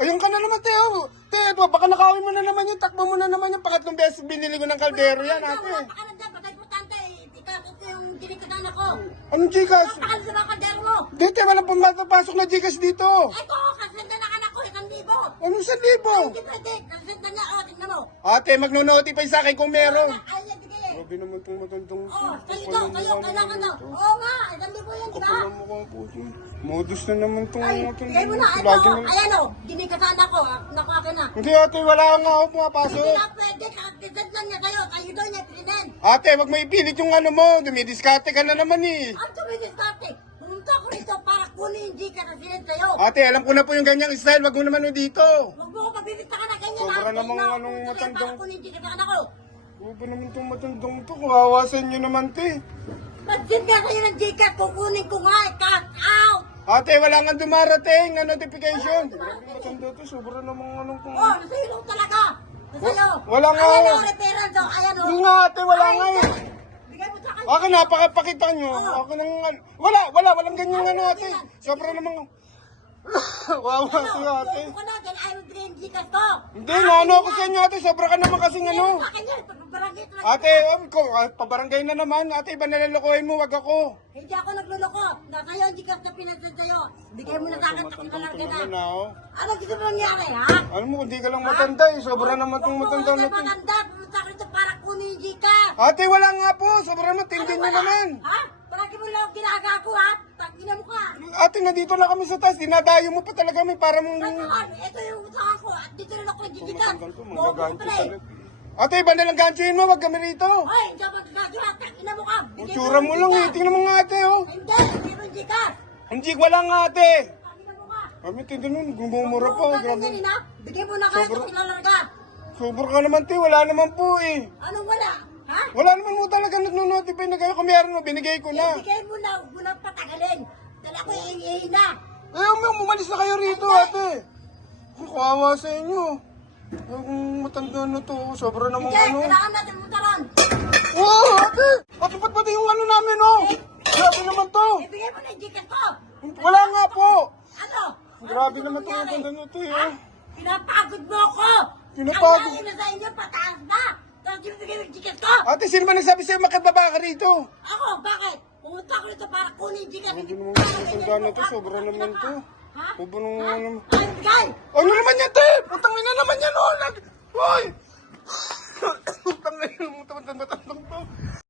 Ayun ka na naman, te. oh. Te, ito, baka nakawin mo na naman yung takbo mo na naman yung pangatlong beses binili ko ng kaldero yan, ate. Napakalanda, patay importante. Ikaw ito yung dinikatan ako. Anong Gcash? Napakal sa mga kaldero mo. Dito, walang pumapasok na Gcash dito. Ito, kasenda na anak ko, isang libo. Anong sa libo? Hindi pwede, kasenda niya ako, tingnan mo. Ate, magno-notify sa akin kung meron. Ay, eh. Grabe naman itong matandang Oh, kayo daw, kayo, kailangan daw. Oo nga, isang libo yan, di ba? Kapal mo kang puto. Modus na naman itong Ay, matandang. bigay mo na, ito, Lagi na- ayan o, dinikatan ako, ah. naku akin na. Hindi ate, wala nga ako Hindi pumapasok. na pwede, kakasenda niya kayo, kayo daw niya pininen. Ate, wag mo ipilit yung ano mo. Dumidiskarte ka na naman eh. Ang tumidiskarte, pumunta ko rito para kunin yung Gcash na sinend sa'yo. Ate, alam ko na po yung ganyang style. Wag mo naman yung dito. Huwag mo ko pabibita ka na ganyan. Sobra ha? namang Tingnan, anong kayo matandang- Para kunin yung Gcash na anak ko. Grabe naman itong matandang to. Kawawa sa inyo naman, te. Mag-send ka sa'yo ng Gcash, kukunin ko nga, eh, cash out. Ate, wala nga dumarating na notification. Grabe matanda to. Sobra namang anong kung... Oh, nasa'yo lang talaga. Nasa'yo. Wala nga, Ayan oh. o, referral daw, ayan o. Hindi nga ate, wala nga eh. Bigay mo sa akin. Akin, napakapakita nyo. Ako nang... Wala, wala, walang ganyan ano ate. Sobra namang... Wawa si ate. Ano ko na, yung Gcash ko. Hindi, naano ako sa inyo ate. Sobra ka naman kasing ano. Sa lang. Ate, um, ko, ah, pabarangay na naman. Ate, iba nalalokohin mo, wag ako. Hindi ako nagluloko. Nasa'yo ang Gcash na pinagsan sa'yo. Bigay mo na sa akin, Matandang takibalang to ka na. na, oh. Ano gusto mo nangyari, ha? Alam mo, hindi ka lang matanda eh. Sobra naman tong matanda Huwag mo natin. matanda, pumunta ka para kunin yung. Ate, wala nga po. Sobra naman, tindi Ano wala? naman. Ha? Palagi mo lang ginagago, ha? Tangina mo ka. Ate, nandito na kami sa taas. Dinadayo mo pa talaga may para mong... Nasaan? Ito yung usahan ko. At dito rin ako nagigigam. Matandang to, Bobo magagancho ka talaga. Ate, iba na lang ganchoin mo. Wag kami rito. Hoy, hindi ako nagagawa. Tangina mo ka. Ang tsura mo lang eh. Tingnan mo nga ate, oh. Hindi, hindi mo yung Gcash. Hindi, wala nga ate. Tangina mo ka. Kami, tindi nun. Gumumura pa. Ka Grabe. ha? Bigay mo na kayo. Sobra ka naman, te. Wala naman po eh. Anong wala? Ha? Wala naman mo talaga nagno-notify na kayo. Kung meron mo, binigay ko na. Bigay mo na, huwag mo na patagalin. Dala ko iingihin na. Eh, um, umalis na kayo rito, ate. Ang kawawa sa inyo. Ang matanda na to. Sobra namang Hindi, ano. kailangan natin mutaran. Oo, ate. Ate, ba't pati yung ano namin, oh? Grabe naman to. Ibigay mo na yung Gcash ko. Wala nga po. Ano? Grabe Ano naman gusto to. Ang ganda na to, eh. Oh. Pinapagod mo ako. Pinapagod? Ang layo na sa inyo, pataas na. Tapos yung bigay mo yung Gcash ko. Ate, sino ba nagsabi sa'yo makibaba ka rito? Ako, bakit? Pumunta ako rito para kunin yung Gcash. Grabe naman matanda na to. Sobra naman to. Ha? Sobra nung ano. Ano naman yan, te? Putang ina